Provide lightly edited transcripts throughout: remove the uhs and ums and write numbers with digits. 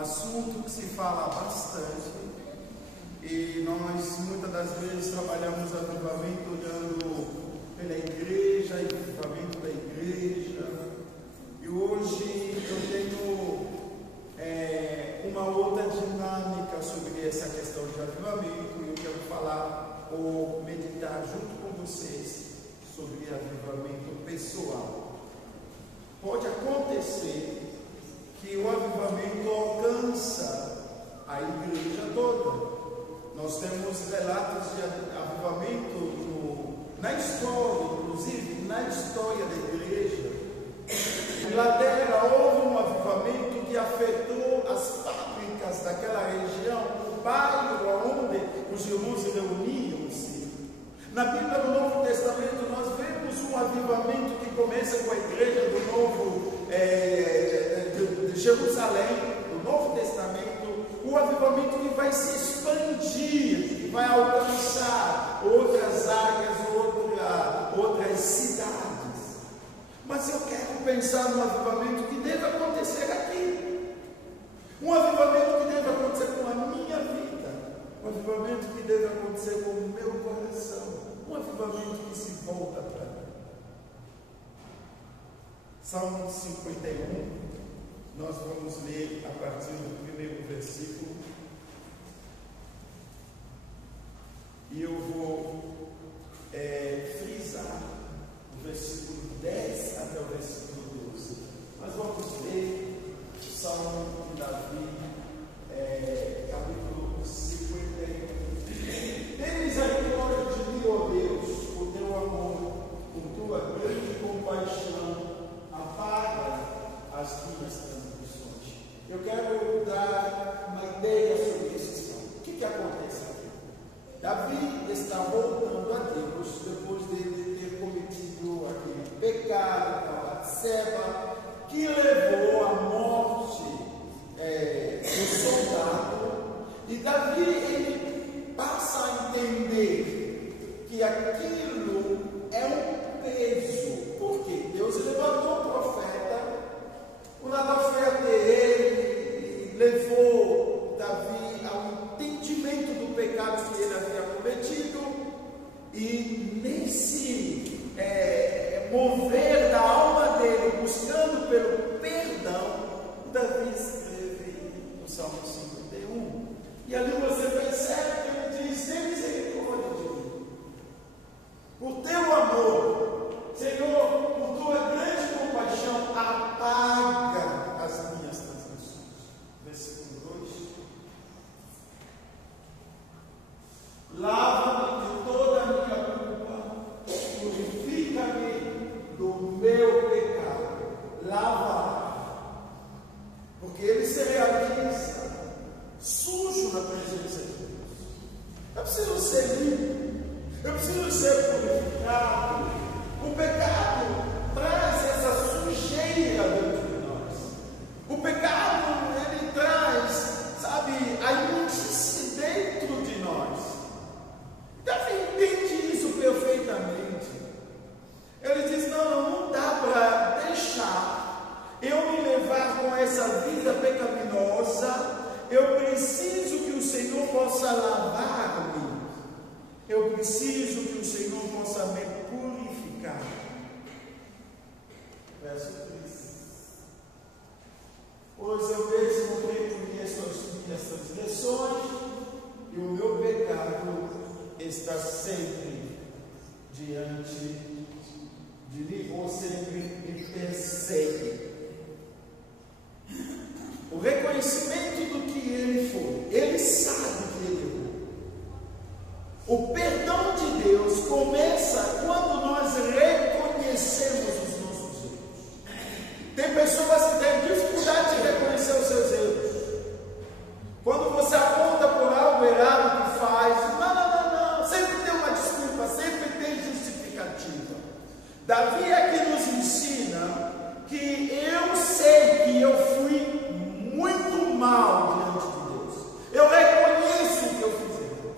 assunto que se fala bastante, e nós muitas das vezes trabalhamos avivamento olhando pela igreja e o avivamento da igreja. E hoje eu tenho uma outra dinâmica sobre essa questão de avivamento, e eu quero falar ou meditar junto com vocês sobre avivamento pessoal. Pode acontecer que o avivamento alcança a igreja toda. Nós temos relatos de avivamento na história, inclusive na história da igreja. Em Inglaterra houve um avivamento que afetou as fábricas daquela região, o bairro onde os irmãos reuniam-se. Na Bíblia do Novo Testamento nós vemos um avivamento que começa com a igreja do Novo de Jerusalém, do Novo Testamento, um avivamento que vai se expandir, que vai alcançar outras áreas, outras cidades. Mas eu quero pensar no avivamento que deve acontecer aqui, um avivamento que deve acontecer com a minha vida, um avivamento que deve acontecer com o meu coração, um avivamento que se volta para mim. Salmo 51, nós vamos ler a partir do primeiro versículo, e eu vou frisar o versículo 10 até o versículo 12. Nós vamos ler o Salmo de Davi, capítulo 51. Tem misericórdia de mim, ó Deus, por teu amor, por tua grande compaixão, apaga as minhas transgressões. Eu quero dar uma ideia sobre esse salmo. O que acontece aqui? Davi está voltando a Deus depois de ter cometido aquele pecado com Batseba, que levou à morte do soldado. E Davi ele passa a entender que aquilo é um peso. Por quê? Deus levantou o profeta. O Natal foi até ele e levou Davi ao entendimento do pecado que ele havia cometido, e nesse mover da alma dele, buscando pelo perdão, Davi escreve no Salmo 51, e ali você percebe que ele diz: tem misericórdia de mim, por teu amor, Senhor, por tua grande compaixão, apaga as minhas transgressões. Versículo 2: lava-me de toda a minha culpa, purifica-me do meu pecado. Lava, porque ele se realiza sujo na presença de Deus. Eu preciso ser limpo, eu preciso ser purificado. O pecado traz essa sujeira dentro de nós. O pecado, ele traz, sabe, a imundice dentro de nós. Davi entende isso perfeitamente. Ele diz: não dá para deixar eu me levar com essa vida pecaminosa. Eu preciso que o Senhor possa lavar-me. Eu preciso que o Senhor possa me purificar. Verso 3: pois eu mesmo reconheço as minhas transgressões, e o meu pecado está sempre diante de mim, ou sempre me persegue. O reconhecimento do que ele foi, ele sabe que ele errou. O perdão de Deus começa quando nós reconhecemos os nossos erros. Tem pessoas que têm dificuldade de reconhecer os seus erros. Quando você aponta por algo errado que faz, não, sempre tem uma desculpa, sempre tem justificativa. Davi é que nos ensina que eu sei que eu fui muito mal diante de Deus. Eu reconheço que eu fiz errado.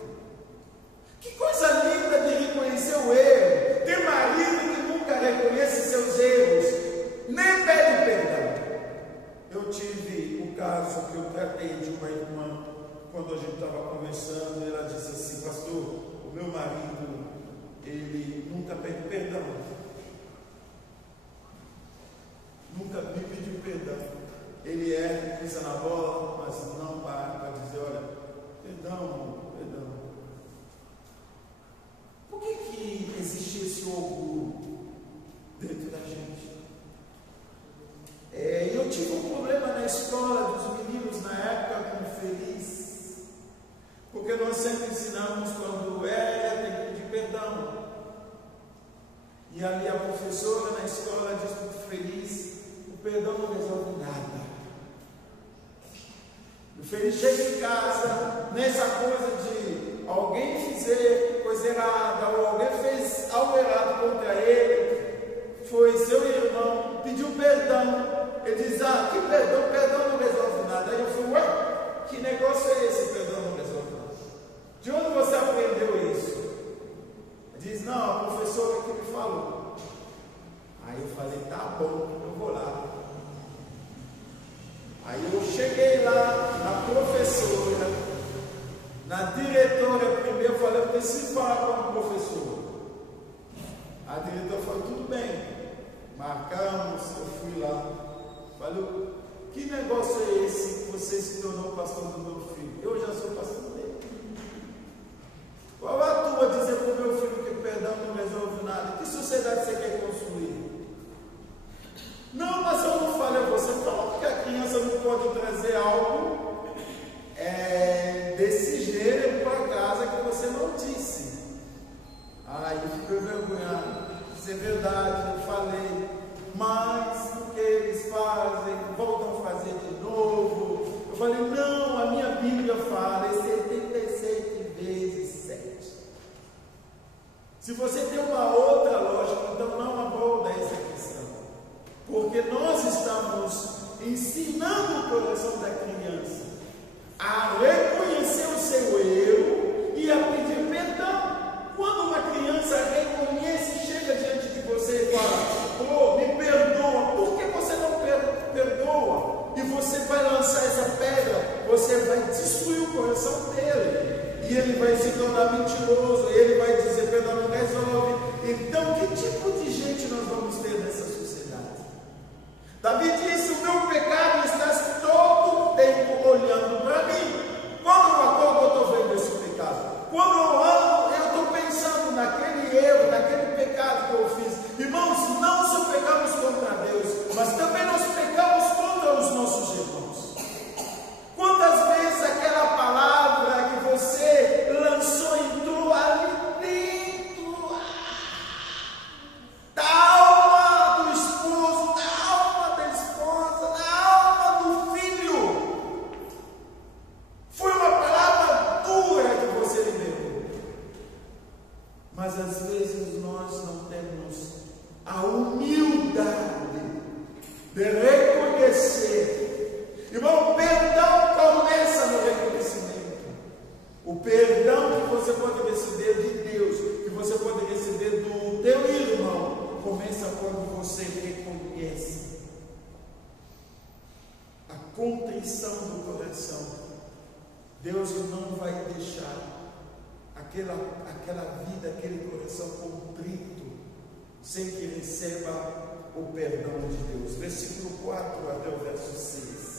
Que coisa linda de reconhecer atendi uma irmã quando a gente estava conversando, ela disse assim: pastor, o meu marido, ele nunca pede perdão, nunca me pediu perdão. Ele pisa na bola, mas não para dizer: olha, perdão, perdão. Por que existe esse orgulho dentro da gente? Eu tive um problema na escola dos meninos na época com o Feliz, porque nós sempre ensinamos quando tem que pedir perdão. E ali a professora na escola disse para o Feliz: o perdão não resolve nada. O Feliz chega em casa, nessa coisa de alguém fizer coisa errada, ou alguém fez algo errado contra ele, foi seu irmão, pediu perdão. Ele diz: que perdão? Perdão não resolve nada. Aí eu fui: ué, que negócio é esse? Perdão não resolve nada. De onde você aprendeu isso? Ele diz: não, a professora que me falou. Aí eu falei: tá bom, eu vou lá. Aí eu cheguei lá na professora, na diretora primeiro, eu falei: eu preciso falar com a professora. A diretora falou: tudo bem, marcamos, eu fui lá. Falei: que negócio é esse que você se tornou pastor do meu filho? Eu já sou pastor dele. Qual a tua dizer para o meu filho que perdão não resolve nada? Que sociedade você quer construir? Não, mas eu não falei a você. Fala que a criança não pode trazer algo desse gênero para casa que você não disse. Aí ficou envergonhado. Isso é verdade, eu falei. Mas o que eles fazem, voltam a fazer de novo. Eu falei: não, a minha Bíblia fala, é 77 vezes 7. Se você tem uma outra lógica, então não aborda essa questão. Porque nós estamos ensinando o coração da criança a reconhecer o seu erro e a pedir perdão. Quando uma criança reconhece, chega diante de você e fala: me perdoa. Por que você não perdoa? E você vai lançar essa pedra, você vai destruir o coração dele. E ele vai se tornar mentiroso, e ele vai dizer: perdão não resolve. Então, que tipo de gente nós vamos ter nessa sociedade? Davi disse: o meu pecado está todo o tempo olhando para mim. Quando eu acordo, eu estou vendo esse pecado. Quando eu ando, eu estou pensando naquele erro, naquele pecado que eu fiz. Irmãos, não só pecamos contra Deus, mas também nós pecamos contra os nossos irmãos. Quantas vezes aquela palavra que você lançou entrou ali dentro da alma do esposo, da alma da esposa, da alma do filho? Foi uma palavra dura que você liberou. Mas às vezes nós não temos a humildade de reconhecer. Irmão, perdão começa no reconhecimento. O perdão que você pode receber de Deus, que você pode receber do teu irmão, começa quando você reconhece a contrição do coração. Deus não vai deixar aquela vida, aquele coração contrito, sem que receba o perdão de Deus. Versículo 4 até o verso 6.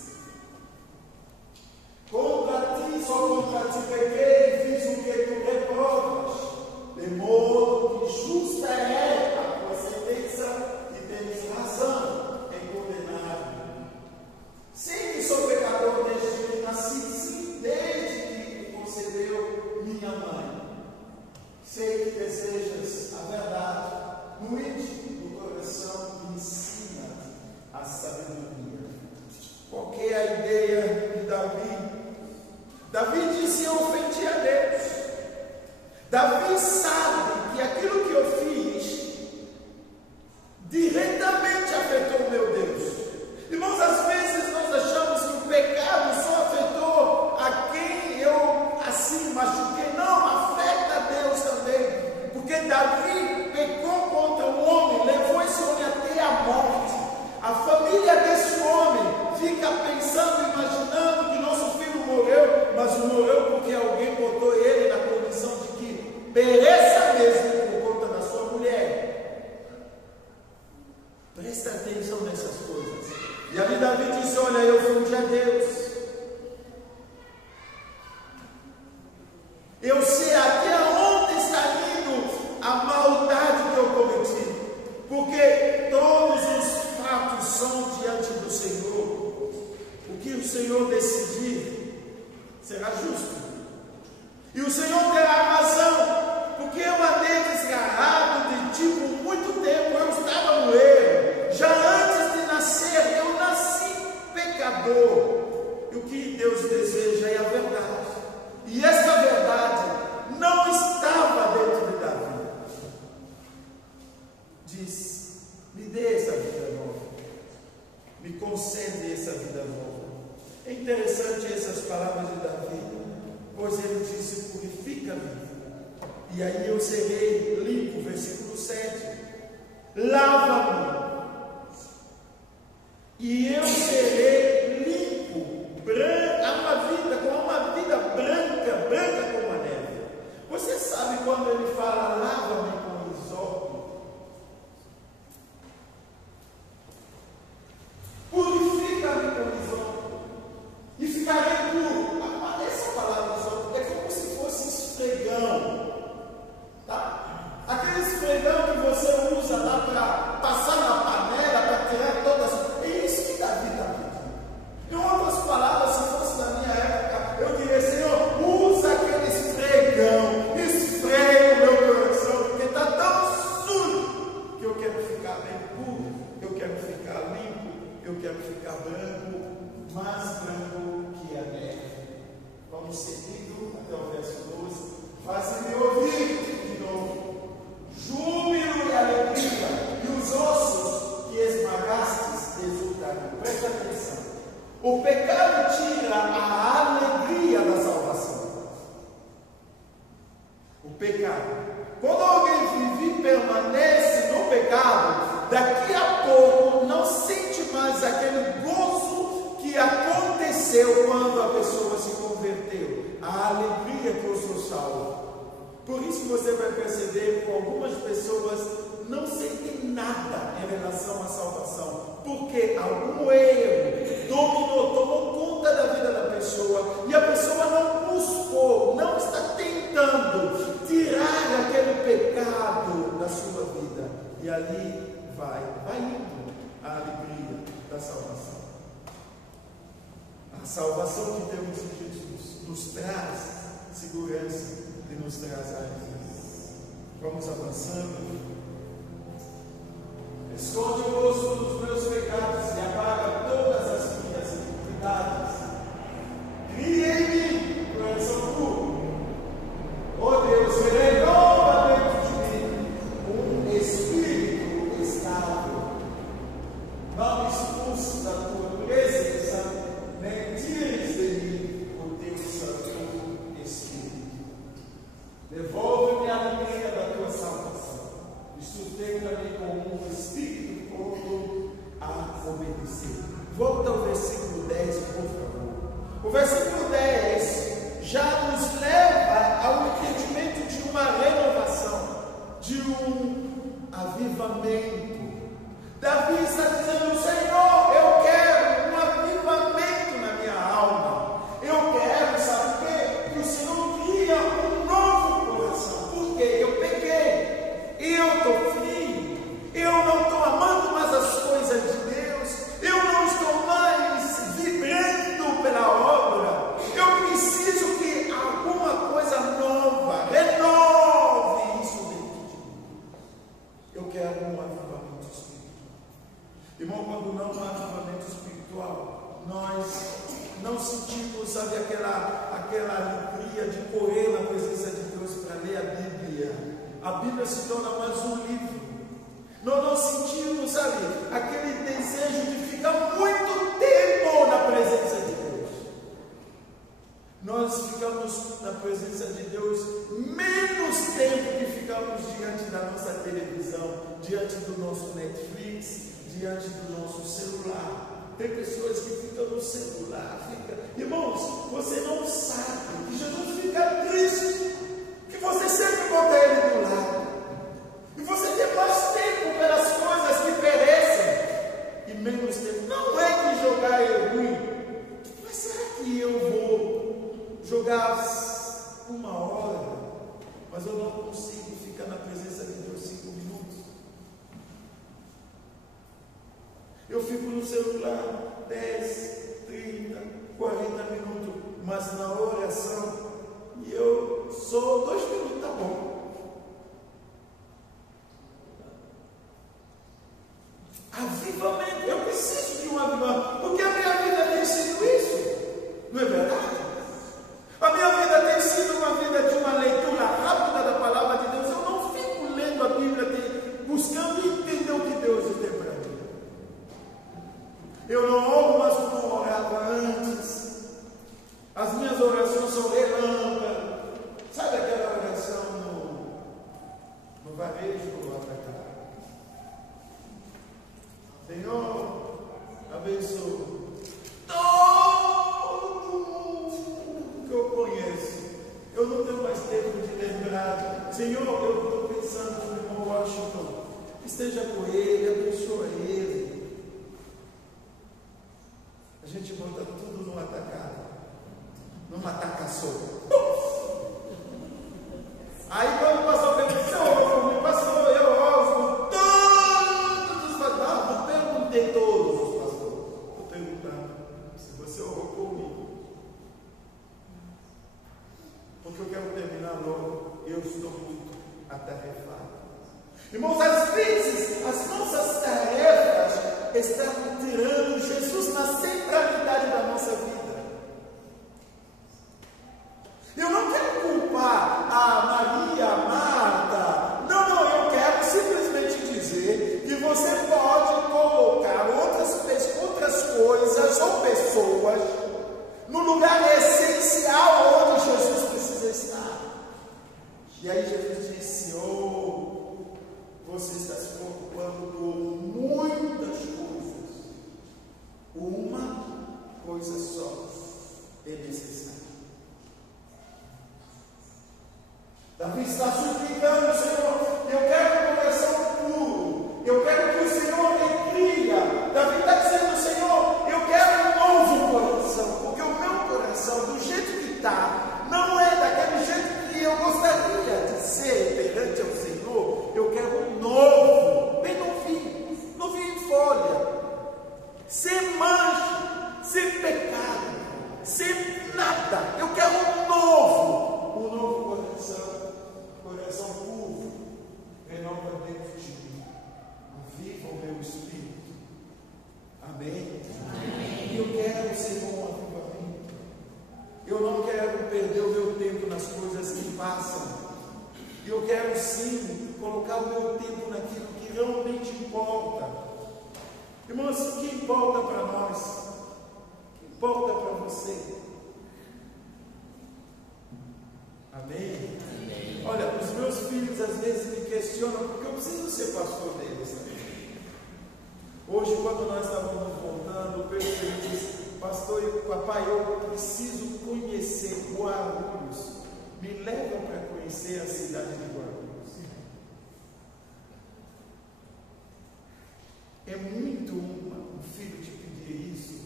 Só contra ti pequei e fiz o que tu reprovas, de modo que justa é a tua sentença e tens razão em condenar-me. Sei que sou pecador desde que nasci, sim, desde que concebeu minha mãe. Sei que desejas a verdade no íntimo do coração e ensina a sabedoria. Qual que é a ideia de Davi? Davi disse: eu ofendi a Deus. Davi sabe que aquilo que eu fiz diretamente afetou o meu Deus. Irmãos, às vezes nós achamos que o pecado só afetou a quem eu assim machuquei. Não, afeta a Deus também. Porque Davi pecou contra o homem, levou esse homem até a morte. A família desse homem fica pensando, imaginando que nosso Senhor decidir, será justo. E o Senhor terá razão, porque eu andei desgarrado de ti por muito tempo, eu estava no erro. Já antes de nascer, eu nasci pecador. E o que Deus deseja é a verdade. E essa verdade não estava dentro de Davi. Diz: me dê essa vida nova, me concede essa vida nova. É interessante essas palavras de Davi, pois ele disse: purifica-me, e aí eu serei limpo. Versículo 7: lava-me, e eu serei limpo, uma vida branca como a neve. Você sabe quando ele fala lava-me com isopo? Purifica-me com isopo, e ficarei puro. Essa palavra isopo é como se fosse esfregão, tá? Aquele esfregão que você usa lá para passar na panela, para tirar todas. É isso que Davi está pedindo. Em outras palavras, se fosse na minha época, eu diria: Senhor, usa aquele esfregão, esfrega o meu coração, porque está tão sujo que eu quero ficar bem puro, eu quero ficar limpo, eu quero ficar branco, mais branco que a neve. Vamos seguindo até o verso 12. Faça-me ouvir de novo júbilo e alegria, e os ossos que esmagastes exultarão. Preste atenção. O pecado tira a alegria da salvação. O pecado. Quando alguém vive e permanece no pecado, daqui a pouco não sente mais aquele gozo que aconteceu quando a pessoa se converteu, a alegria que eu sou salvo. Por isso você vai perceber que algumas pessoas não sentem nada em relação à salvação, porque algum erro tomou conta da vida da pessoa, e a pessoa não buscou, não está tentando tirar aquele pecado da sua vida, e ali vai indo a alegria da salvação. A salvação que temos em Jesus nos traz segurança e nos traz alegria. Vamos avançando. Esconde o rosto dos meus pecados e apaga todas as minhas iniquidades. Cria em mim coração puro. Ó Deus, renova dentro de mim um espírito estável. Não me expulse da tua presença, nem tires de mim o teu Santo Espírito. Devolve-me a alegria da tua salvação. Sustenta-me com um espírito pronto a obedecer. Volta ao versículo 10, por favor. O versículo 10 já nos leva ao entendimento de uma renovação, de um avivamento. Davi está dizendo: Senhor, eu quero um avivamento na minha alma. Eu quero, sabe o quê? Que o Senhor cria um novo coração. Por quê? Eu pequei. Eu estou frio, eu não estou amando mais as coisas de Deus, eu não estou mais vibrando pela obra. Eu preciso que alguma coisa nova renove isso dentro de mim. Eu quero um avivamento espiritual. Irmão, quando não há avivamento espiritual, nós não sentimos, sabe, aquela alegria de correr na presença de Deus para ler a Bíblia. A Bíblia se torna mais um livro. Nós não sentimos, sabe, aquele desejo de ficar muito tempo na presença de Deus. Nós ficamos na presença de Deus menos tempo que ficamos diante da nossa televisão, diante do nosso Netflix, diante do nosso celular. Tem pessoas que ficam no celular, Irmãos, você não sabe que Jesus fica triste, que você sempre bota ele do lado, e você tem mais tempo pelas coisas que perecem, e menos tempo. Não é que jogar é ruim, mas será que eu vou jogar 1 hora, mas eu não consigo ficar na presença de Deus 5 minutos? Eu fico no celular 10, 30, 40 minutos, mas na oração, e eu sou 2 minutos, tá bom. Avivamento, eu preciso de um avivamento, porque a minha vida tem sido isso, não é verdade? A minha vida tem sido uma vida de uma leitura rápida da palavra de Deus. Eu não fico lendo a Bíblia, buscando entender o que Deus tem para mim. Eu não oro mais como orava antes. As minhas orações são relâmpago. Sabe aquela oração no varejo lá para cá? Senhor, abençoe todo mundo que eu conheço. Eu não tenho mais tempo de lembrar. Senhor, eu estou pensando no irmão Washington. Esteja com ele, abençoa ele. A gente bota tudo numa tacada, numa tacaçou. Aí quando o pastor pergunta, você orou por mim? Pastor, eu oro por todos os pastores. Não perguntei todos os pastores. Estou perguntando se você orou por mim. Porque eu quero terminar logo. Eu estou muito atarefado. Irmãos, às vezes as nossas tarefas estão tirando Jesus na centralidade da nossa vida. Eu não quero culpar a Maria, a Marta. Não, eu quero simplesmente dizer que você pode colocar outras coisas ou pessoas no lugar essencial onde Jesus precisa estar. E aí Jesus disse, você está se preocupando com muitas coisas. Uma coisa só é necessária. Davi está suplicando, Senhor, eu quero um coração puro, eu quero que o Senhor me cria. Davi está dizendo, Senhor, eu quero um novo coração, porque o meu coração, do jeito que está, não é daquele jeito que eu gostaria de ser perante ao Senhor. Eu quero um novo, bem novinho em folha, sem mancha, sem pecado, sem nada. Eu quero um novo coração puro, renova dentro de mim, viva o meu espírito. Amém? Amém. Eu quero, Senhor, um avivamento. Eu não quero perder o meu tempo nas coisas que passam. Eu quero sim colocar o meu tempo naquilo que realmente importa. Irmãos, o que importa para nós? O que importa para você? Amém? Amém? Olha, os meus filhos às vezes me questionam porque eu preciso ser pastor deles também. Hoje, quando nós estávamos voltando, o Pedro disse, pastor, papai, eu preciso conhecer Guarulhos. Me leva para conhecer a cidade de Guarulhos. É muito um filho te pedir isso.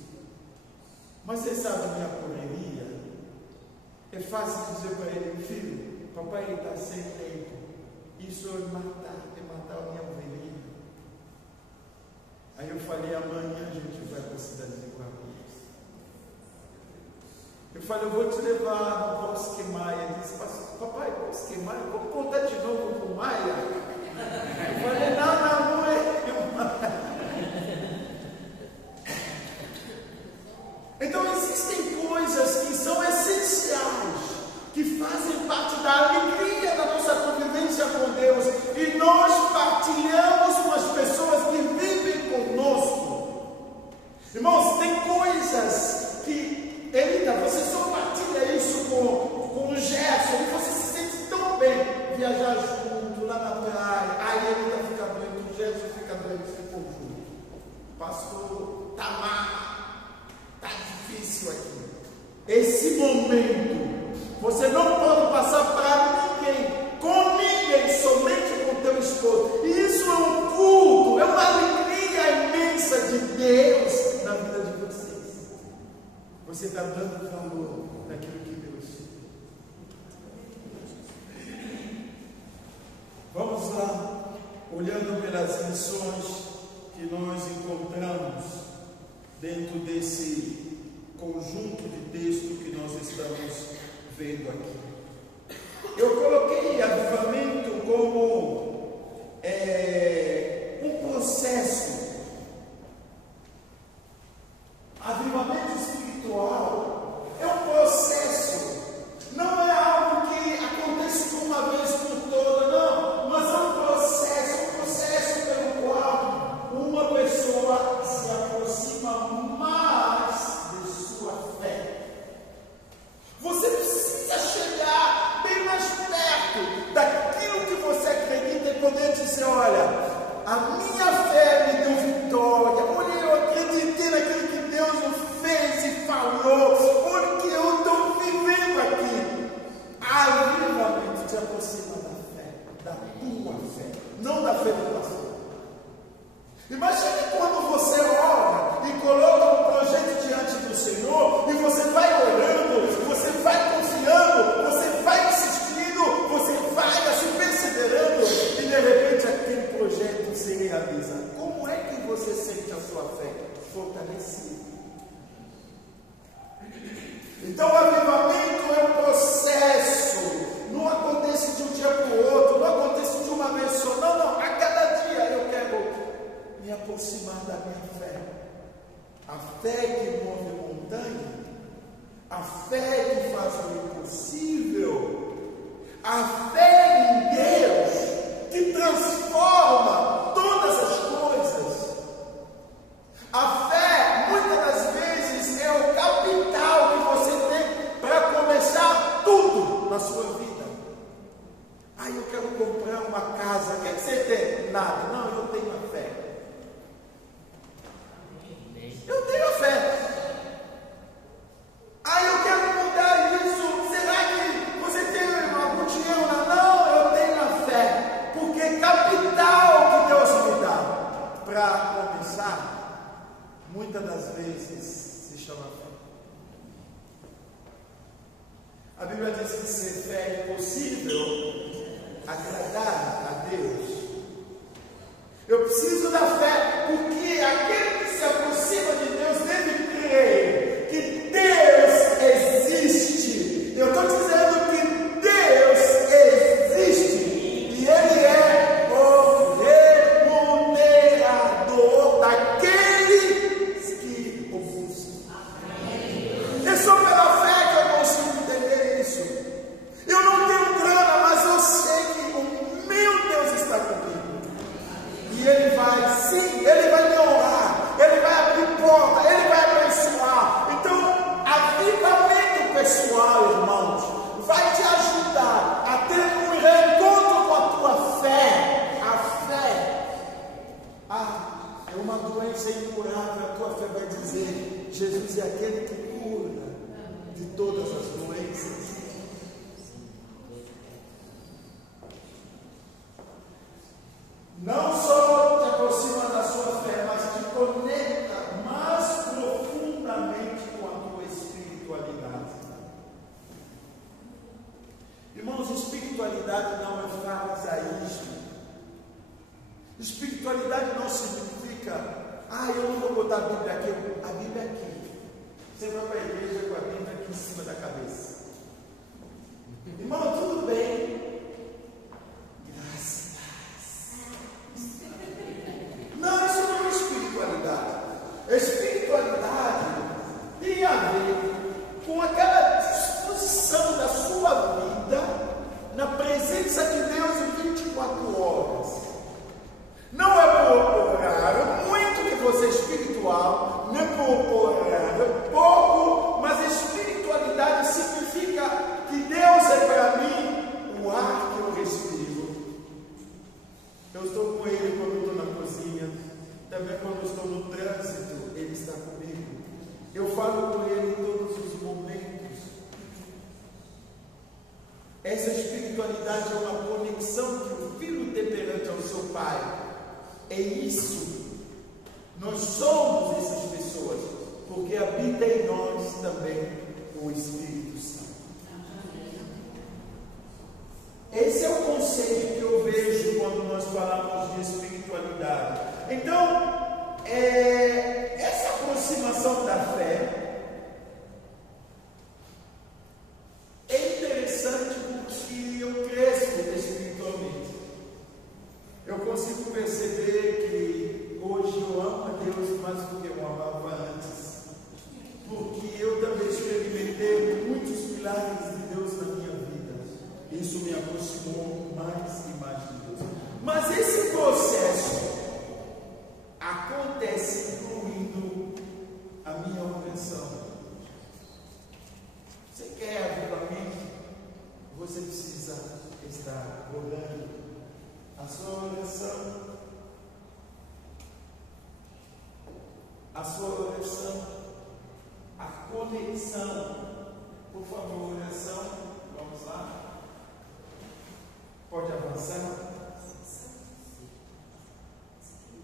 Mas você sabe a minha correria? É fácil dizer para ele, filho, papai está sem tempo. Isso é matar a minha ovelhinha. Aí eu falei, amanhã a gente vai para a cidade de Guarulhos. Eu falei, eu vou te levar no Bosque Maia. Ele disse, papai, Bosque Maia? Vamos contar de novo com o Maia? Eu falei, não é Maia. Então existem coisas que são essenciais, que fazem parte da alegria da nossa convivência com Deus, e nós partilhamos com as pessoas que vivem conosco. Irmãos, tem coisas que, Elita, você só partilha isso com o Gerson, e você se sente tão bem viajar junto lá na praia. Aí Elita fica doente, o Gerson fica doente, ficou junto. Pastor Tamar, está difícil aqui. Esse momento, você não pode passar para ninguém, com ninguém, somente com teu esposo. E isso é um culto, é uma alegria imensa de Deus na vida de vocês. Você está dando valor naquilo que Deus fez. Vamos lá, olhando pelas lições que nós encontramos dentro desse conjunto de texto que nós estamos vendo aqui. Eu coloquei avivamento como um processo. Avivamento espiritual é um processo, não é algo que acontece de uma vez por toda, não, mas é um processo pelo qual uma pessoa se aproxima mais de sua fé. Você precisa chegar bem mais perto daquilo que você acredita e poder dizer: olha, a minha fé me deu vitória, olha, eu acreditei naquilo que Deus fez e falou, porque eu estou vivendo aqui. Avivamento te aproxima da fé, da tua fé, não da fé do pastor. Imagine quando você ora e coloca um projeto diante do Senhor, e você vai orando, você vai confiando, você vai insistindo, você vai assim perseverando, e de repente aquele projeto se realiza. Como é que você sente a sua fé? Fortalecida. Então o avivamento é um processo, não acontece de um dia para o outro, não acontece de uma vez só, não, a cada dia eu quero me aproximar da minha fé. A fé que move montanha, a fé que faz o impossível, a fé em Deus que transforma todas as coisas. A fé, muitas das vezes, é o capital que você tem para começar tudo na sua vida. Eu quero comprar uma casa. O que você tem? Nada. Não, eu tenho a fé. Eu tenho a fé. Eu quero mudar isso. Será que você tem algum dinheiro? Não, eu tenho a fé. Porque capital que Deus me dá para começar, muitas das vezes se chama fé. A Bíblia diz que sem fé é impossível agradar a Deus. Eu preciso da fé, porque aquele que se aproxima de Deus deve crer que Deus existe. Eu estou dizendo que Deus existe, e Ele é o remunerador daqueles que o buscam. É só pela fé que eu consigo entender isso. Eu não tenho grana, mas eu sei que o meu Deus está comigo. E Ele vai, sim, Ele vai me honrar, Ele vai abrir porta, Ele vai abençoar. Então, avivamento pessoal, irmãos, vai te ajudar a ter um reencontro com a tua fé. A fé, é uma doença incurável, a tua fé vai dizer: Jesus é aquele que cura de todas as doenças. Não só te aproxima da sua fé, mas te conecta mais profundamente com a tua espiritualidade. Irmãos, espiritualidade não é farisaísmo. Espiritualidade não significa: eu não vou botar a Bíblia aqui. A Bíblia é aqui. Você vai para a igreja com a Bíblia aqui em cima da cabeça. Irmão, tudo bem. Não, isso não é espiritualidade. Espiritualidade tem a ver com aquela disposição da sua vida na presença de Deus em 24 horas. Não é por orar muito que você é espiritual, nem por orar pouco, mas espiritualidade significa que Deus é para mim o ar que eu respiro. Eu estou com Ele quando estou na cozinha, também quando estou no trânsito, Ele está comigo. Eu falo com Ele em todos os momentos. Essa espiritualidade é uma conexão que o filho tem perante ao seu Pai. É isso. Nós somos essas pessoas, porque habita em nós também o Espírito Santo. Esse é o conceito que eu vejo quando nós falamos de espiritualidade. Então, essa aproximação da fé está orando. A sua oração, a conexão. Por favor, oração. Vamos lá. Pode avançar.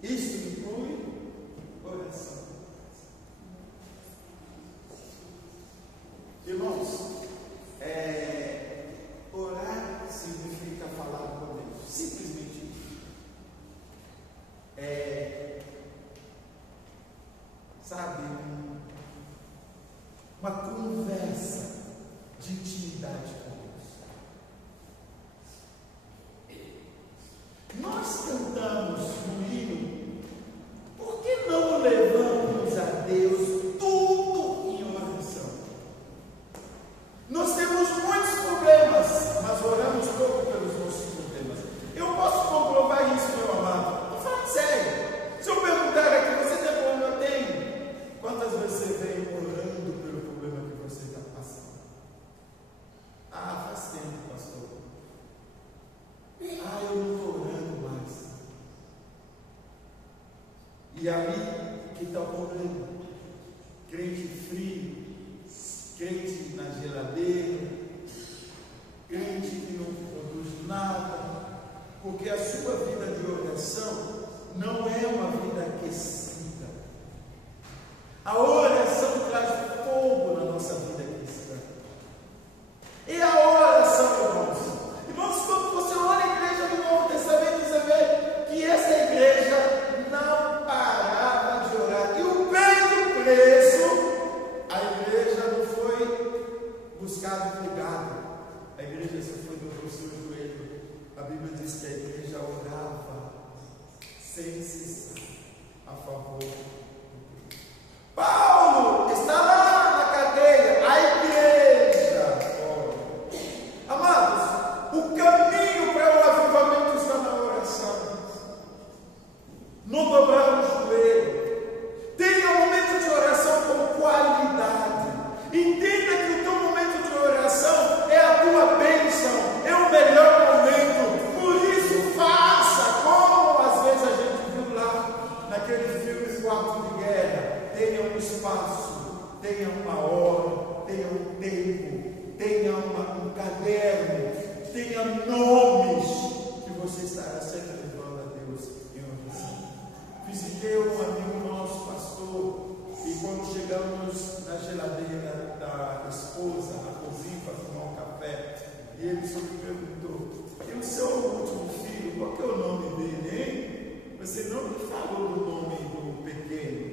Isso inclui oração. Irmãos, orar significa falar com Deus. Simplesmente sabe, uma conversa de intimidade com Deus. Nós cantamos no hino, por que não levamos a Deus tudo em oração? Nós temos muitos problemas, mas oramos pouco pelos nossos problemas. Eu posso comprovar isso, meu amado. Estou falando sério. Se eu perguntar aqui, você tem problema? Eu tenho. Quantas vezes você vem orando pelo problema que você está passando? Ah, faz tempo, pastor. Ah, eu não estou orando mais. E ali que está orando, crente frio, crente na geladeira, crente que não produz nada, porque a sua vida de oração não é uma vida aquecida. A oração traz fogo na nossa vida cristã. E a oração, irmãos, quando você olha a igreja do Novo Testamento, você vê que essa igreja não parava de orar. E o bem preço, a igreja não foi buscada e ligada. A igreja só foi do seu joelho. A Bíblia diz que a igreja orava sem cessar a favor. Paulo está lá na cadeia, a igreja ora. Amados, o caminho para o avivamento está na oração. Não dobrar o joelho. Tenha um momento de oração com qualidade. Entenda que o teu momento de oração é a tua bênção, é o melhor momento. Por isso faça como às vezes a gente viu lá naquele filme Quarto de Guerra. Tenha um espaço, tenha uma hora, tenha um tempo, tenha um caderno, tenha nomes que você estará sempre levando a Deus em oração. Visitei um amigo nosso, pastor, e quando chegamos na geladeira da esposa, na cozinha para tomar um café, e ele só me perguntou: e o seu último filho, qual que é o nome dele, hein? Você não me falou do nome do pequeno.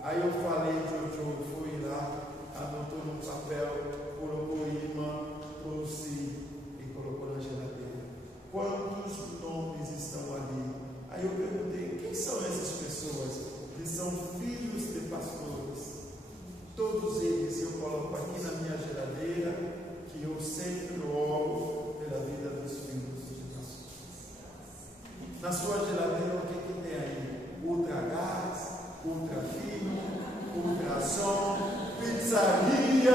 Aí eu falei, Jojo, fui lá, anotou no papel, colocou imã, trouxe e colocou na geladeira. Quantos nomes estão ali? Aí eu perguntei: quem são essas pessoas? Eles são filhos de pastores. Todos eles eu coloco aqui na minha geladeira, que eu sempre oro pela vida dos filhos de pastores. Na sua geladeira, o que tem aí? Ultragás, ultrafino, ultrassom, pizzaria.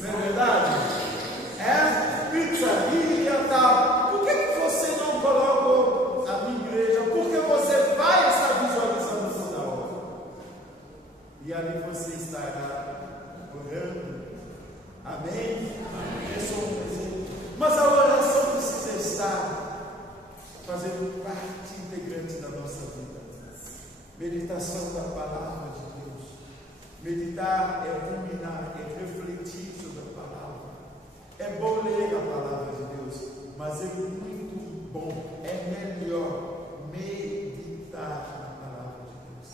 Não é verdade? Pizzaria, tal. Por que você não coloca a minha igreja? Porque você vai estar visualizando toda hora. E ali você estará orando. Amém? Amém. Mas a oração precisa estar fazendo parte integrante da nossa vida. Meditação da palavra de Deus. Meditar é ruminar, é refletir sobre a palavra. É bom ler a palavra de Deus, mas é muito bom, é melhor meditar na palavra de Deus.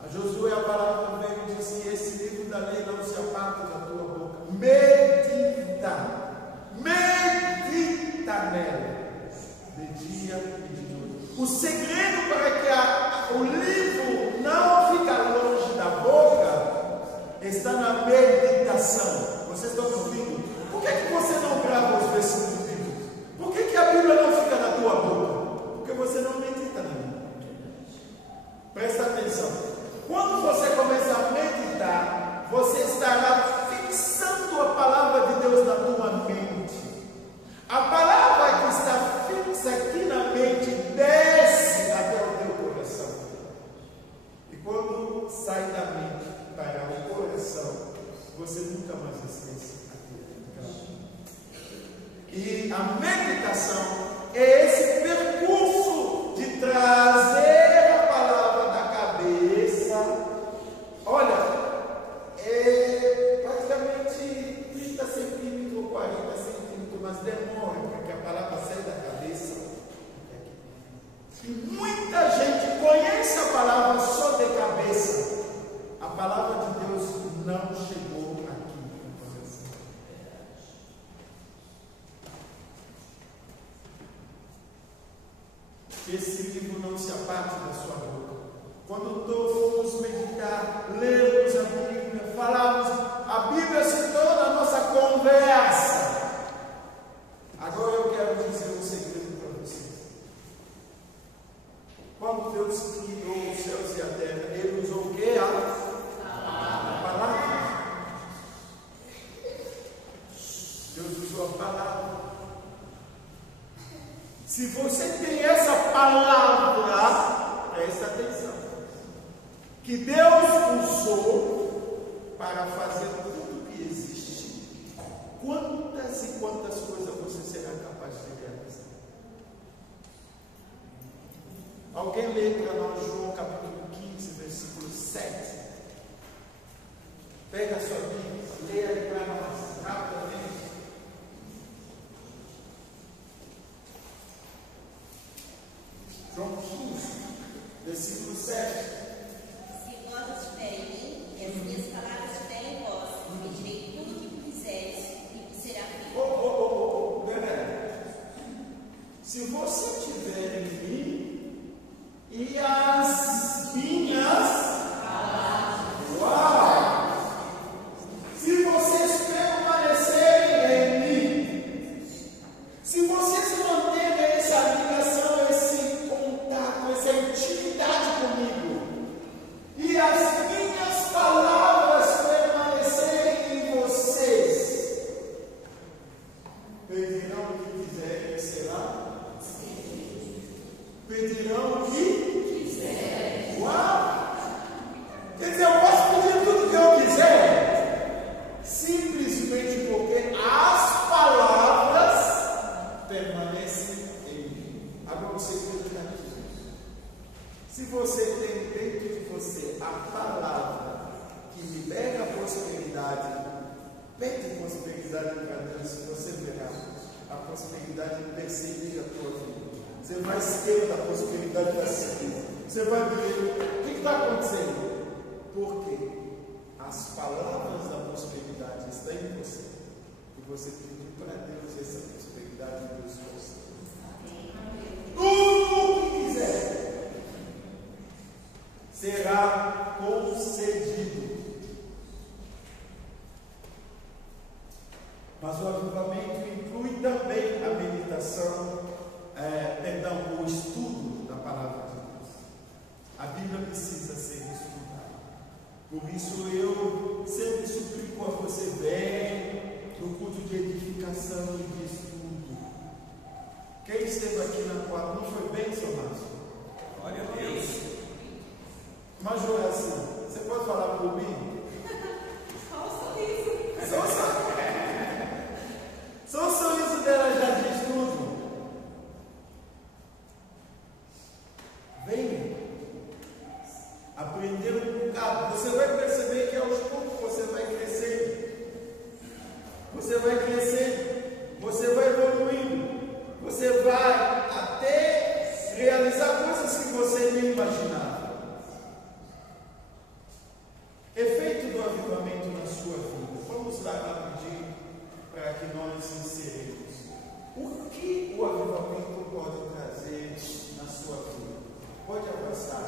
A Josué, a palavra veio e disse: esse livro da lei não se aparta da tua boca. Medita nela, de dia e de noite. O segredo para que o livro não fique longe da boca está na meditação. Vocês estão me ouvindo? Por que você não grava os versículos bíblicos? Por que a Bíblia não fica na tua boca? Porque você não medita na Bíblia. Presta atenção. Quando você começar a meditar, você estará fixando a palavra de Deus na tua mente. você nunca mais esqueça aquilo. E a meditação é esse percurso de trazer a palavra da cabeça. Olha, é praticamente 30 centímetros ou 40 centímetros, mas demora para que a palavra saia da cabeça. E muita gente conhece a palavra só de cabeça. A palavra de Deus não chegou aqui no coração. Que esse livro não se aparte da sua boca. Quando todos formos meditar, lermos a Bíblia, falarmos, a Bíblia se torna a nossa conversa. Agora eu quero dizer um segredo para vocês. Quando Deus criou os céus e a terra, Ele usou o que? A palavra. Deus usou a palavra. Se você tem essa palavra, presta atenção, que Deus usou para fazer tudo que existe, quantas e quantas coisas você será capaz de realizar? Alguém lê para nós João capítulo 15, versículo 7. Pega a sua Bíblia, leia aí para nós, rapidamente. João 15, versículo 7. Se vós estiverem em mim, e as minhas palavras estiverem em vós, pedirei tudo o que quiseres e vos será feito. Se você estiver em mim e as minhas palavras, uau! Se vocês permanecerem em mim, se vocês manterem essa ligação, esse contato, essa intimidade comigo, e as minhas palavras permanecerem em vocês, pedirão o que quiserem, será? Pedirão o que quiserem. Uau! Quer dizer, eu posso pedir tudo que eu quiser, simplesmente porque as palavras permanecem em mim. Agora você acredita aqui. Se você tem dentro de você a palavra que libera a prosperidade, pede prosperidade para Deus, você verá a prosperidade perseguir a tua vida. Você vai esquecer da prosperidade da sua vida. Você vai ver o que está acontecendo. Porque as palavras da prosperidade estão em você. E você pediu para Deus essa prosperidade e Deus concedeu. Tudo o que quiser será concedido. Mas o avivamento inclui também a meditação, o estudo da palavra de Deus. A Bíblia precisa ser estudada. Por isso eu sempre suplico a você, venha no culto de edificação e de estudo. Quem esteve aqui na quarta, não foi bem, seu Márcio? Glória a Deus. Major, assim, você pode falar por mim? Só um sorriso. Só o sorriso dela já diz tudo. Venha aprender um bocado. Você vai perceber que aos poucos você vai crescer. Você vai crescer. Você vai evoluindo. Você vai até realizar coisas que você nem imaginava. Efeito do avivamento na sua vida. Vamos lá rapidinho para que nós inserimos. O que o avivamento pode trazer na sua vida? Pode avançar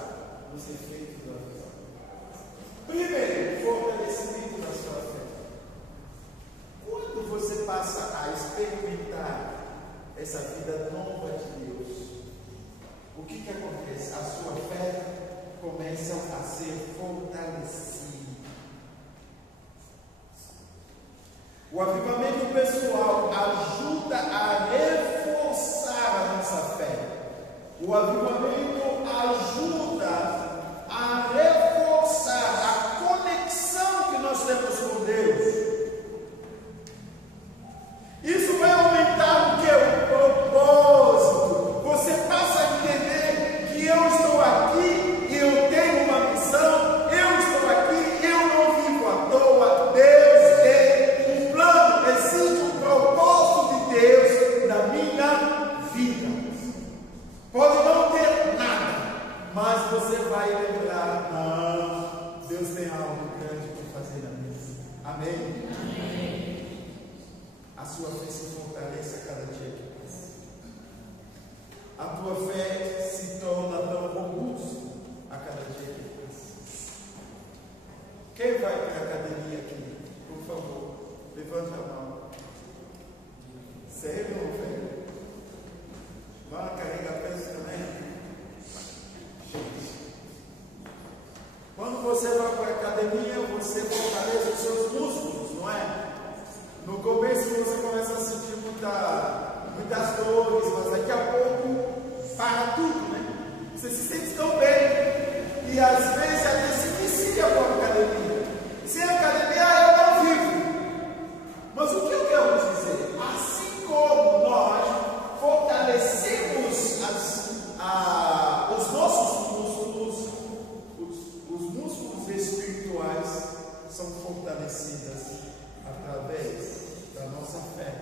nos efeitos do avivamento. Primeiro, fortalecimento da sua fé. Quando você passa a experimentar essa vida nova de Deus, o que acontece? A sua fé começa a ser fortalecida. O avivamento pessoal ajuda a reforçar a nossa fé. O avivamento ajuda a reforçar a conexão que nós nós temos com Deus. Isso vai aumentar o que? O propósito. Você passa a entender que eu estou aqui e eu tenho uma missão. Eu estou aqui, eu não vivo à toa. Deus tem um plano. Existe um propósito de Deus na minha vida. Pode não ter nada, mas você vai lembrar: não, Deus tem algo grande para fazer na minha vida. Amém? Amém. A sua fé se fortalece a cada dia que passa. A tua fé se torna tão robusta a cada dia que passa. Quem vai para a academia aqui? Por favor, levanta a mão. Sério, meu velho? Vai carregar peso também? Gente, quando você vai para a academia, você fortalece os seus músculos, não é? No começo você começa a sentir muitas dores, mas daqui a pouco para tudo, né? Você se sente tão bem e às vezes até se inicia com a academia. Sem academia eu não vivo. Mas o que eu quero dizer? Assim como nós fortalecemos os nossos músculos, os músculos espirituais são fortalecidos através da nossa fé.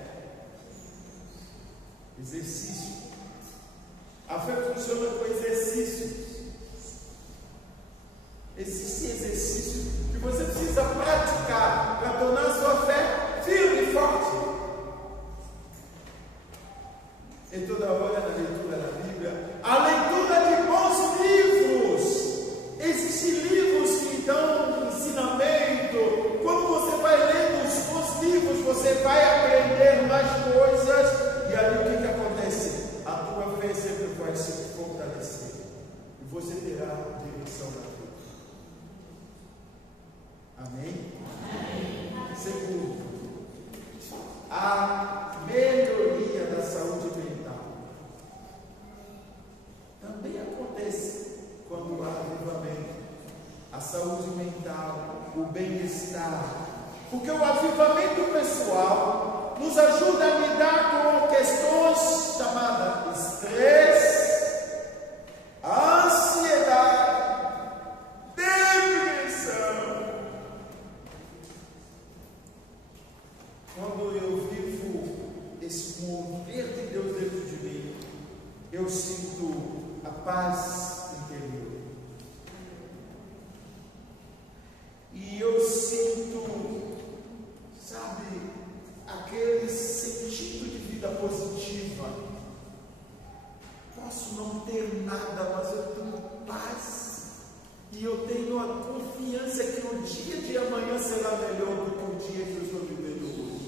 Exercício. A fé funciona com exercícios. Existem exercícios que você precisa praticar para tornar a sua fé firme e forte. E toda hora na leitura da Bíblia, a leitura de bons livros. Existem livros que dão ensinamento. Quando você vai lendo os bons livros, você vai aprender mais coisas. E ali o que acontece? A tua fé sempre vai se fortalecer. E você terá a direção da vida. Amém? Amém. Segundo, a melhoria da saúde mental também acontece quando há avivamento. A saúde mental, o bem-estar, porque o avivamento pessoal nos ajuda a lidar com questões chamadas estresse, ansiedade, depressão. Quando eu vivo esse mover de Deus dentro de mim, eu sinto a paz interior. E eu sinto, sabe, aquele sentido de vida positiva. Posso não ter nada, mas eu tenho paz. E eu tenho a confiança que o dia de amanhã será melhor do que o dia que eu estou vivendo hoje.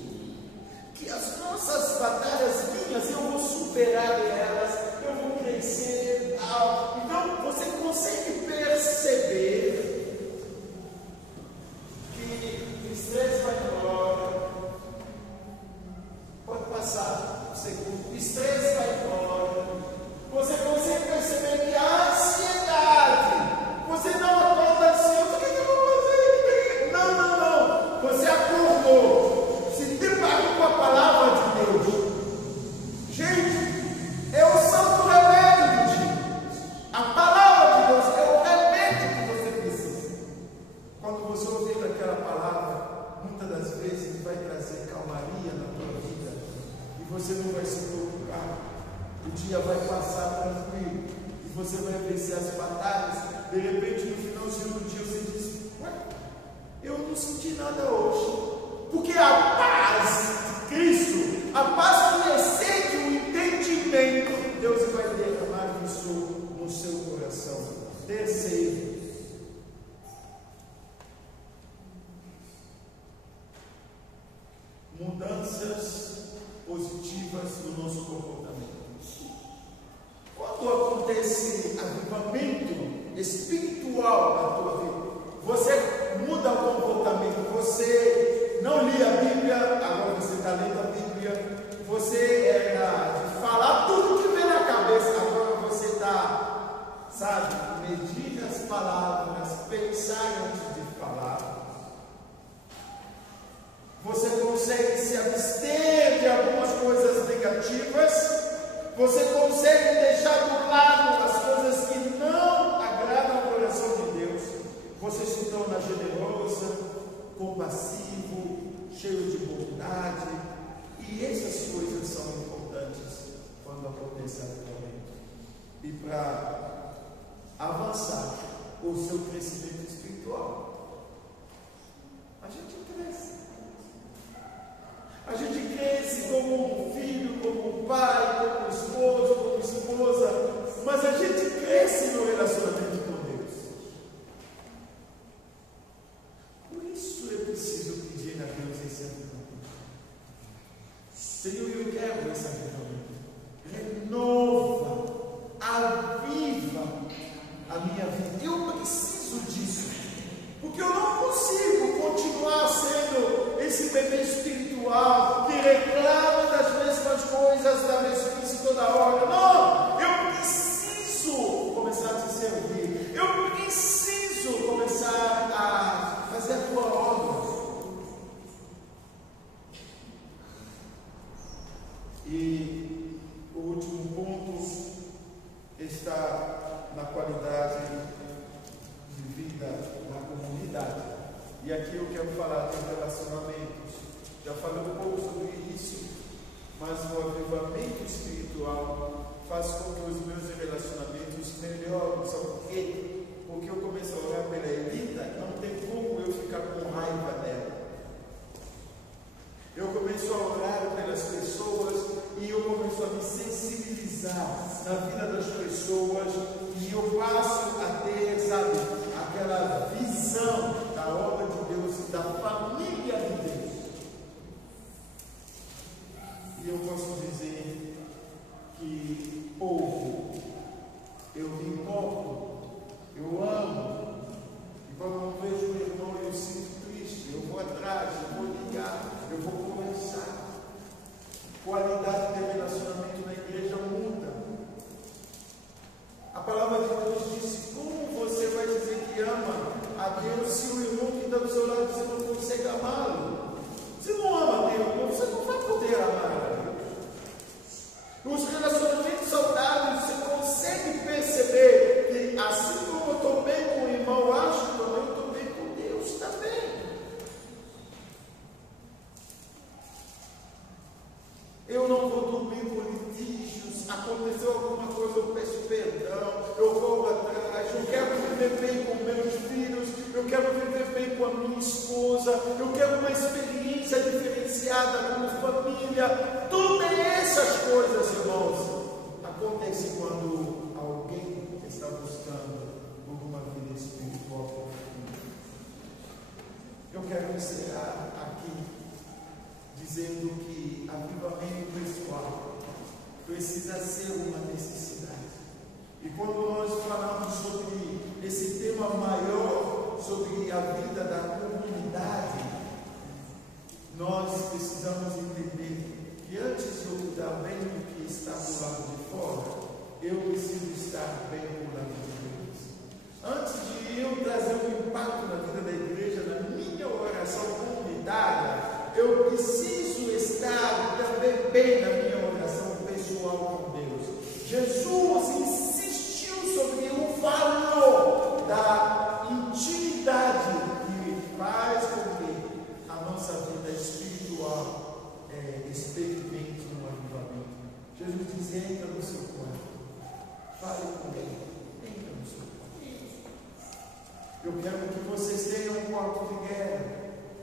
Que as nossas batalhas minhas, eu vou superar elas, eu vou crescer e tal. Então, você consegue perceber que o estresse vai embora. Pode passar um segundo. O estresse vai embora. Você consegue perceber que a ansiedade, você não acorda assim, o que eu vou fazer? Não. Você acordou, se deparou com a palavra de Deus. Gente, é o santo remédio do dia. A palavra de Deus é o remédio que você precisa. Quando você ouvir aquela palavra, muitas das vezes vai trazer calmaria na tua vida. E você não vai se preocupar. O dia vai passar tranquilo. E você vai vencer as batalhas. De repente, no finalzinho do dia, você diz: ué, eu não senti nada hoje. Porque a paz de Cristo, a paz que excede o entendimento, Deus vai derramar isso no seu coração. Terceiro, mudanças positivas no nosso comportamento. Quando acontece avivamento espiritual na tua vida, você muda o comportamento. Você não lia a Bíblia, agora você está lendo a Bíblia. Você era de falar tudo que vem na cabeça, agora você está, sabe, medir as palavras, pensar antes de falar. Você consegue se abster de algumas coisas negativas. Você consegue deixar do lado as coisas que não agradam ao coração de Deus. Você se torna generosa, compassivo, cheio de bondade. E essas coisas são importantes quando acontece avivamento. E para avançar o seu crescimento espiritual, a gente cresce. A gente cresce como um filho, como um pai, como um esposo, como esposa, mas a gente cresce no relacionamento com Deus. Por isso eu preciso pedir a Deus esse avivamento. Senhor, eu quero esse avivamento. Renova, aviva a minha vida. Eu preciso disso, porque eu não consigo continuar sendo esse bebê espiritual que reclama das mesmas coisas, da mesmice toda hora. Não, eu preciso começar a te servir. Eu preciso começar a fazer a tua obra. E o último ponto está na qualidade de vida na comunidade. E aqui eu quero falar de relacionamentos. Já falei um pouco sobre isso, mas o avivamento espiritual faz com que os meus relacionamentos melhorem. Sabe por quê? Porque eu começo a orar pela Elita, não tem como eu ficar com raiva dela. Eu começo a orar pelas pessoas e eu começo a me sensibilizar na vida das pessoas e eu passo a ter, sabe, aquela visão da obra de Deus e da família de Deus. E eu posso dizer que povo, eu me importo, eu amo, e quando eu vejo o irmão eu sinto triste, eu vou atrás, eu vou ligar, eu vou conversar. Qualidade de relacionamento na igreja muda. A palavra de Deus disse: como você vai dizer que ama a Deus se o irmão que está do seu lado você não consegue amá-lo? Você não ama a Deus, você não vai poder amar a Deus. Os relacionamentos saudáveis, você consegue perceber que assim como eu estou bem com o irmão, eu acho que também eu estou bem com Deus também. Eu não vou dormir com litígios. Aconteceu alguma coisa, eu peço perdão, eu vou atrás, eu quero viver bem com meus filhos, eu quero viver bem com a minha esposa, eu quero uma experiência diferenciada como família. Todas essas coisas, irmãos, acontecem quando alguém está buscando uma vida espiritual. Eu quero encerrar aqui dizendo que avivamento pessoal precisa ser uma necessidade. E quando nós falamos sobre esse tema maior, sobre a vida da comunidade, nós precisamos entender que antes de eu estar bem do que está do lado de fora, eu preciso estar bem do lado de Deus. Antes de eu trazer um impacto na vida da igreja, na minha oração comunitária, eu preciso estar também bem na minha oração pessoal com Deus. Jesus insistiu sobre o valor da intimidade que faz com que a nossa vida espiritual experimente um avivamento. Jesus diz: entra no seu quarto, fale com ele, entra no seu quarto. Eu quero que vocês tenham um quarto de guerra,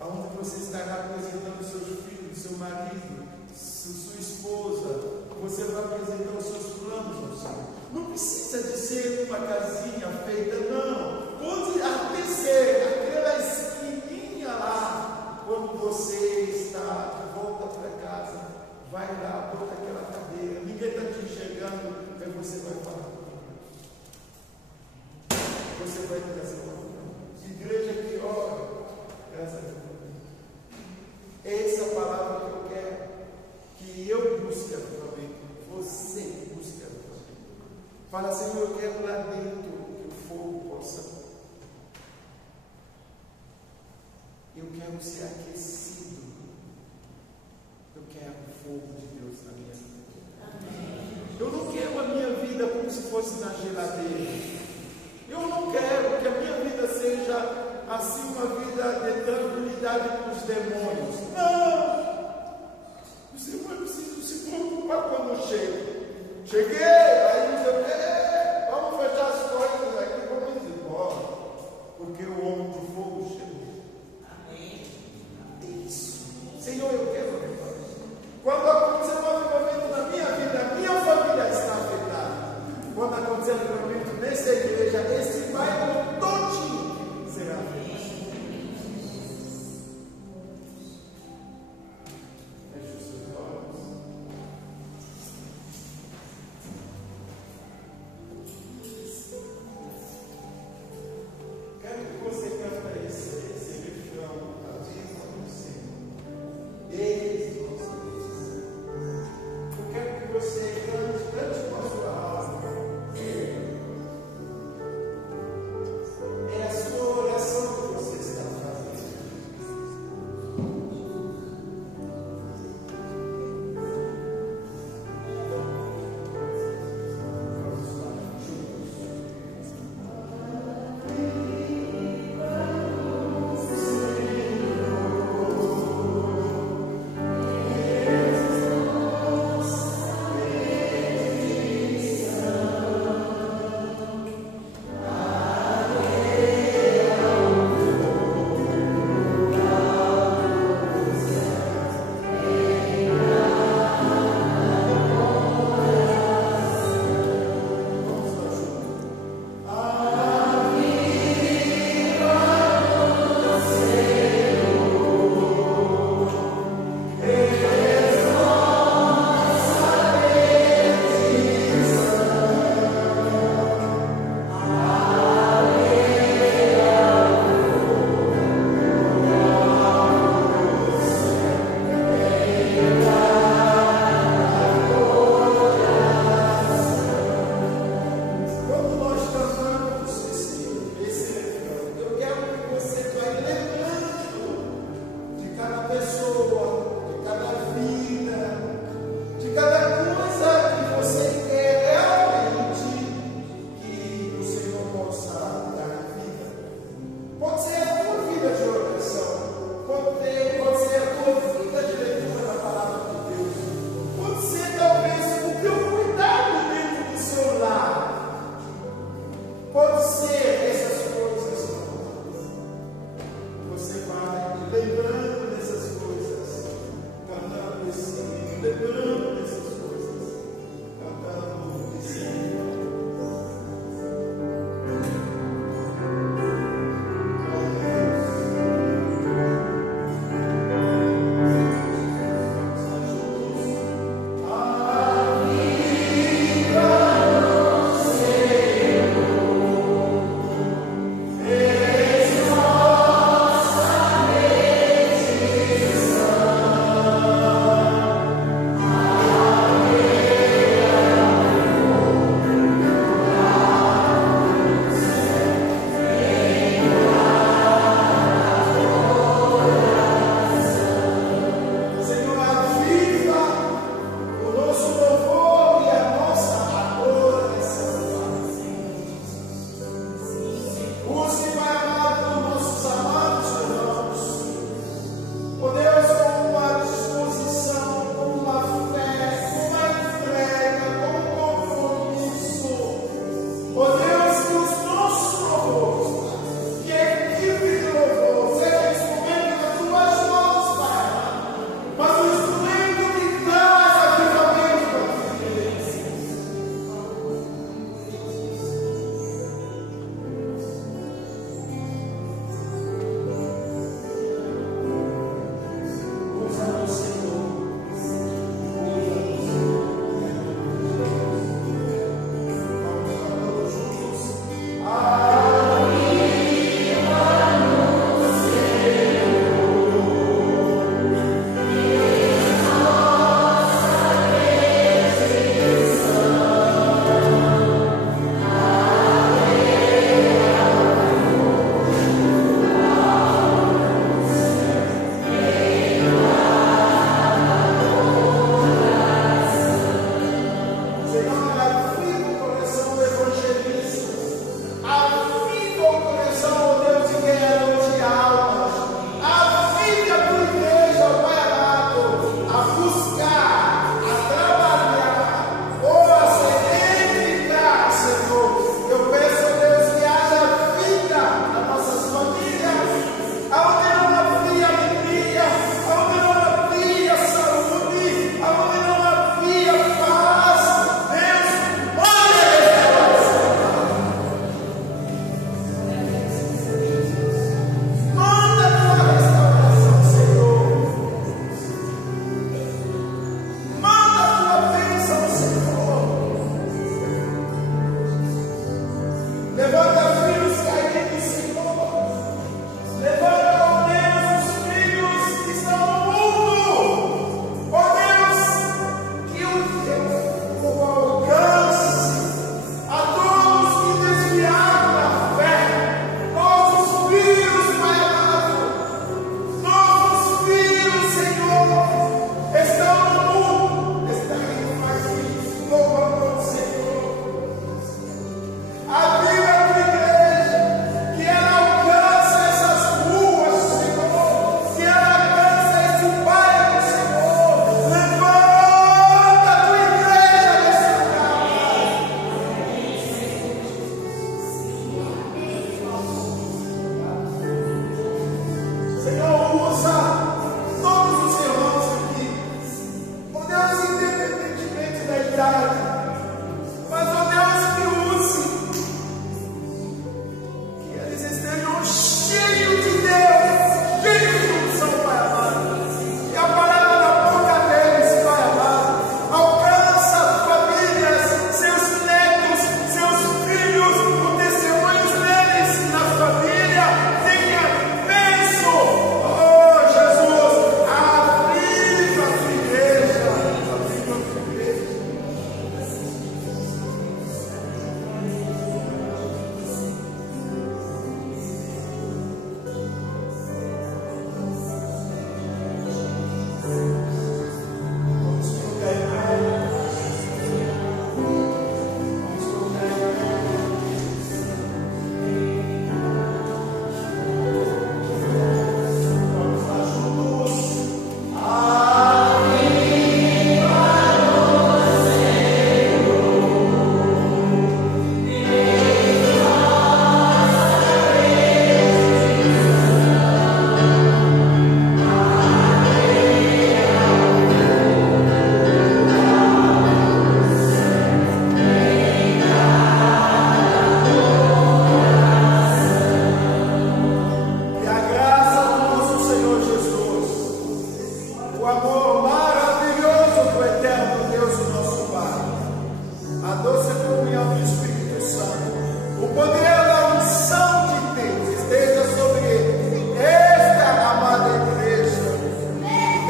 onde você estará apresentando seus filhos, seu marido, sua esposa. Você vai apresentar os seus planos ao Senhor. Não precisa de ser uma casinha feita, não. Pode até ser aquela esquininha lá, quando você está de volta para casa, vai lá, bota aquela cadeira, ninguém está te enxergando, aí você vai falar com Deus. Você vai trazer uma igreja que ora, graças a Deus. Essa é a palavra que eu quero, que eu busque avivamento, você busque avivamento. Fala: Senhor, eu quero lá dentro que o fogo possa. Eu quero ser aquecido quero o fogo de Deus na minha vida. Eu não quero a minha vida como se fosse na geladeira. Eu não quero que a minha vida seja assim uma vida de tranquilidade com os demônios. Não! Você não precisa se preocupar quando eu chego. Cheguei, aí não sei o quê, vamos fechar as portas aqui, vamos embora. Porque o homem de fogo chegou. Amém. Isso. Senhor, eu quero avivamento. Quando acontecer um avivamento na minha vida, a minha família está afetada. Quando acontecer um avivamento nessa igreja, esse bairro todinho será afetado. Lembrando dessas coisas.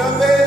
também